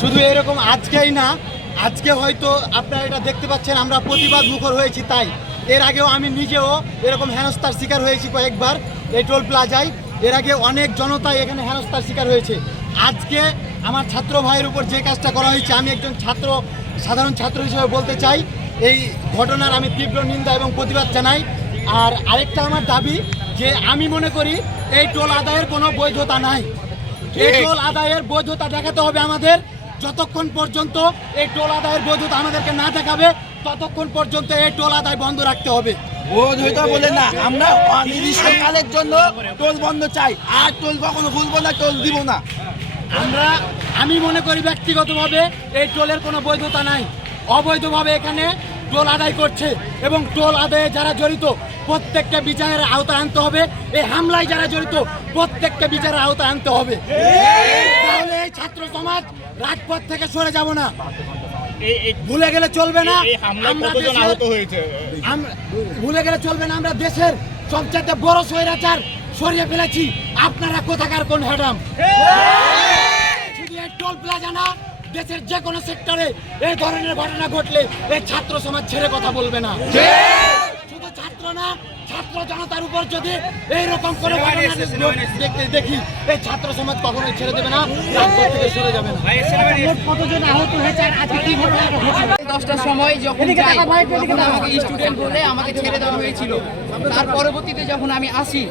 শুধু এরকম আজকেই না, আজকে হয়তো আপনারা এটা দেখতে পাচ্ছেন, আমরা প্রতিবাদ মুখর হয়েছি তাই। এর আগেও আমি নিজেও এরকম হেনস্থার শিকার হয়েছি কয়েকবার এই টোল প্লাজায়। এর আগে অনেক জনতাই এখানে হেনস্থার শিকার হয়েছে। আজকে আমার ছাত্র ভাইয়ের উপর যে কাজটা করা হয়েছে, আমি একজন ছাত্র, সাধারণ ছাত্র হিসেবে বলতে চাই, এই ঘটনার আমি তীব্র নিন্দা এবং প্রতিবাদ জানাই। আর আরেকটা আমার দাবি যে আমি মনে করি এই টোল আদায়ের কোনো বৈধতা নাই। এই টোল আদায়ের বৈধতা দেখাতে হবে আমাদের। যতক্ষণ পর্যন্ত এই টোল আদায়ের বৈধতা আমাদেরকে না দেখাবে ততক্ষণ পর্যন্ত এই টোল আদায় বন্ধ রাখতে হবে। বোধ হইতে বলে না আমরা অনির্দিষ্টকালের জন্য টোল বন্ধ চাই। আর টোল কখনো খুলবো না টোল দিব না। আমরা আমি মনে করি ব্যক্তিগতভাবে এই টোলের কোনো বৈধতা নাই। অবৈধভাবে এখানে টোল আদায় করছে এবং টোল আদায়ে যারা জড়িত প্রত্যেককে বিচারের আওতায় আনতে হবে। এই হামলায় যারা জড়িত প্রত্যেককে বিচারের আওতায় আনতে হবে। তাহলে এই ছাত্র সমাজ রাজপথ থেকে সরে যাব না। ভুলে গেলে চলবে না। আমরা ভুলে গেলে চলবে না। আমরা দেশের সবচেয়ে বড় স্বৈরাচার সরিয়ে ফেলেছি। আপনারা কোথাকার কোন হ্যাডাম? শুধু টোল প্লাজা না দেশের যে কোনো সেক্টরে এই ধরনের ঘটনা ঘটলে এই ছাত্র সমাজ ছেড়ে কথা বলবে না। শুধু ছাত্র না ছাত্র জনতার উপর যদি এই রকম করে দেখতে দেখি এই ছাত্র সমাজ কখনোই ছেড়ে দেবে না রাজপথ থেকে সরে যাবে না। কতজন আহত হয়েছে আজকে কি ঘটনা দশটার সময় যখন যাই তখন আমাকে স্টুডেন্ট বলে আমাকে ছেড়ে দেওয়া হয়েছিল। তার পরবর্তীতে যখন আমি আসি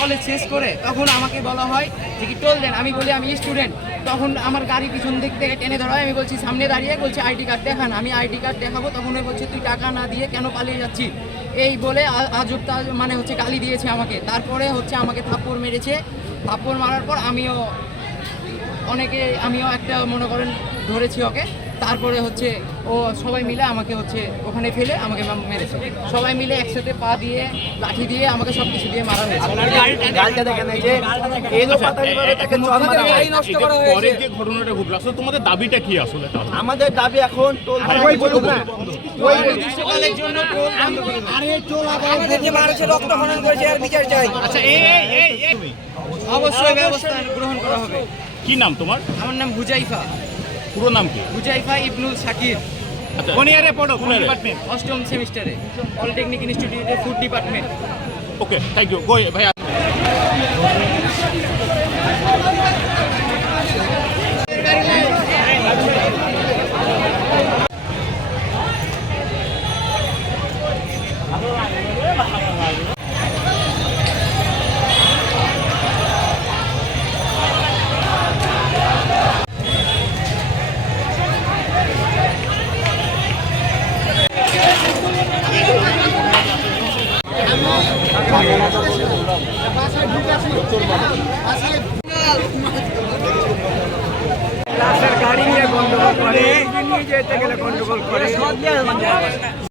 কলেজ শেষ করে তখন আমাকে বলা হয় যে কি টোল দেন। আমি বলি আমি স্টুডেন্ট তখন আমার গাড়ি পিছন দিক থেকে টেনে ধরা হয় আমি বলছি সামনে দাঁড়িয়ে বলছে আইডি কার্ড দেখান। আমি আইডি কার্ড দেখাবো তখন ওই বলছে তুই টাকা না দিয়ে কেন পালিয়ে যাচ্ছি এই বলে আজব তাজব মানে হচ্ছে গালি দিয়েছে আমাকে। তারপরে হচ্ছে আমাকে থাপ্পড় মেরেছে। থাপ্পড় মারার পর আমিও অনেকে আমিও একটা মনে করেন ধরেছি ওকে। তারপরে হচ্ছে ও সবাই মিলে আমাকে হচ্ছে ওখানে ফেলে আমাকে মেরেছে। সবাই মিলে একসাথে পা দিয়ে লাঠি দিয়ে আমাকে সব কিছু দিয়ে মারা হয়েছে। হয়। তোমাদের দাবিটা কি আসলে আমাদের দাবি এখন টোল আচ্ছা অবশ্যই ব্যবস্থা গ্রহণ করা হবে। কি নাম তোমার? আমার নাম হুজাইফা। পুরো নাম কি? হুজাইফা ইবনুল সাকির। আচ্ছা। কোন ইয়ারে পড়ো? কোন ডিপার্টমেন্ট অষ্টম সেমিস্টারে। পলিটেকনিক ইনস্টিটিউটে food department okay thank you গো ভাই গাড়ি নিয়ে গন্ডগোল করে নিয়ে যেতে গেলে গন্ডগোল করে।